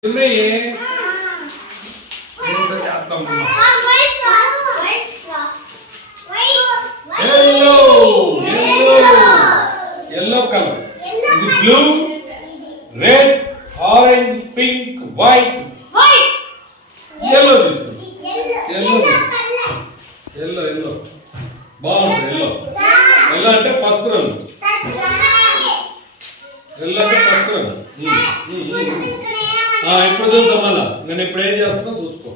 yellow color. This blue, red, orange, pink, white. Yellow this one. Yellow. Bond yellow. Yellow ante pasupu rangu. Yellow ante pasupu rangu. ఇప్పుడు చూద్దాం మళ్ళా నేను ఇప్పుడు ఏం చేస్తున్నా చూసుకో.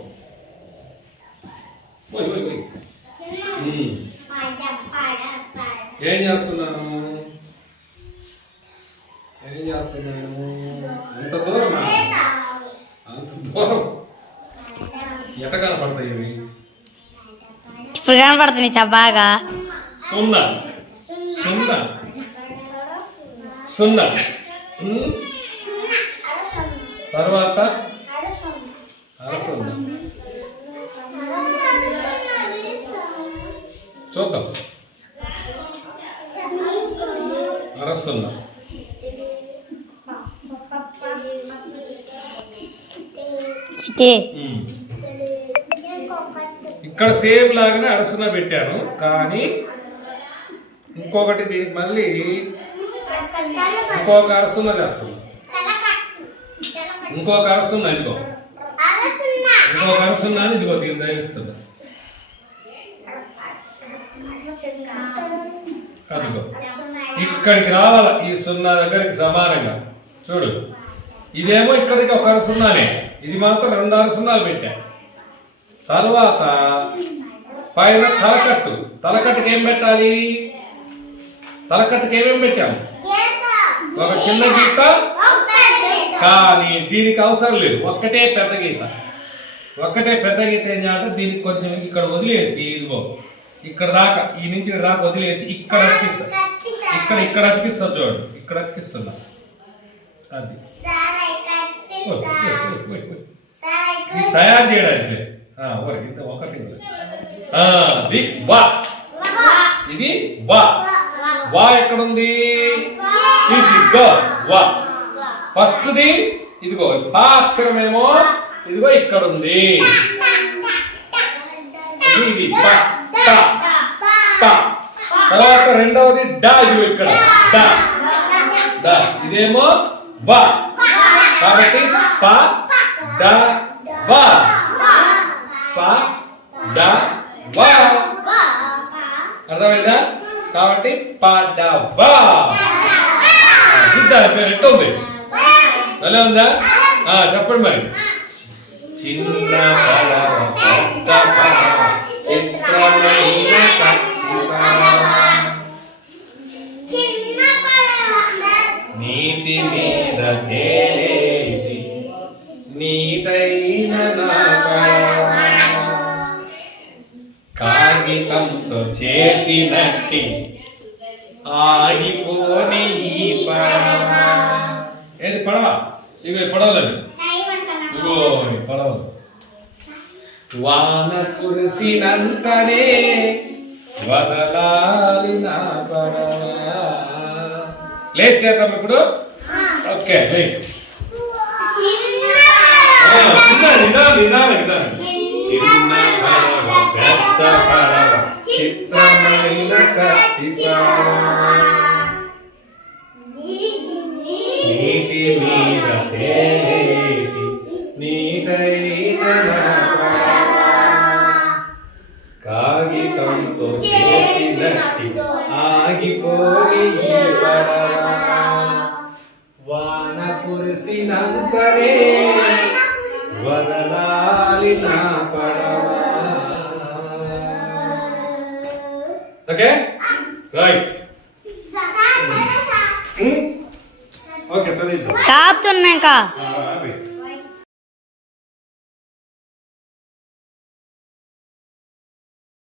ఏం చేస్తున్నాను అంత దూరం ఎట కనపడతాయి ఇవి ఇప్పుడు కనపడుతుంది బాగా. సున్నా సున్నా సున్నా తర్వాత అరసున్నా చూద్దాం. అరసున్నా ఇక్కడ సేమ్ లాగానే అరసున్నా పెట్టాను కానీ ఇంకొకటి దీనికి మళ్ళీ ఇంకొక అరసున్నా చేస్తాను. ఇంకొక అరసున్నా ఇదిగో ఇంకొక అరసున్నా ఇదిగో దీన్ని తగిలిస్తుంది. అదిగో ఇక్కడికి రావాల ఈ సున్నా దగ్గరికి సమానంగా చూడు. ఇదేమో ఇక్కడికి ఒక సున్నానే, ఇది మాత్రం 2 సున్నాలు పెట్టా. తర్వాత పైన తలకట్టుకి ఏం పెట్టాలి? తలకట్టుకి ఏమేమి పెట్టాము? ఒక చిన్న గీత, కానీ దీనికి అవసరం లేదు. ఒక్కటే పెద్ద గీత ఏం చేయాలంటే దీనికి కొంచెం ఇక్కడ వదిలేసి ఇదిగో ఇక్కడ దాకా ఈ నుంచి ఇక్కడ దాకా వదిలేసి ఇక్కడ అతికిస్తా. ఇక్కడ అతికిస్తా చూడండి. ఇక్కడ అతికిస్తున్నా. అది తయారు చేయడానికి ఇంత ఒకటి ఇది వా ఎక్కడుంది? ఇది వా ఫస్ట్ ది ఇదిగో పా అక్షరమేమో ఇదిగో ఇక్కడ ఉంది. ఇది తర్వాత రెండవది డా, ఇదిగో ఇక్కడ డా ఇదేమో వా. కాబట్టి పా డా వా అర్థమైందా? కాబట్టి పడవా పేరు ఎట్లా ఉంది? అలా ఉందా? చెప్పండి మరి. చిన్న పడవ పెద్ద పడవ చిత్రమైన నీటి మీద తేలేది నీటైన నా పడవ కాగితంతో చేసినట్టి ఆగిపోని ఈ పడవ. ఏది పడవ? ఇగో పడవలండి. ఇగో పడవలు. వాన కురిసినంతనే వదలాలి నా పడవ. లేచి చేద్దాం ఇప్పుడు. ఓకే నిదానం. చిన్న పడవ పెద్ద పడవ చిత్రమైన కత్తి పడవ నీటి మీద తేలేటి నీటైన పడవ కాగితంతో చేసినట్టి ఆగిపోయి పడవ వాన కురిసినంతనే వదలాలి నా పడవ. Okay right. ఓకే చదివిద్దాం. ఇంకా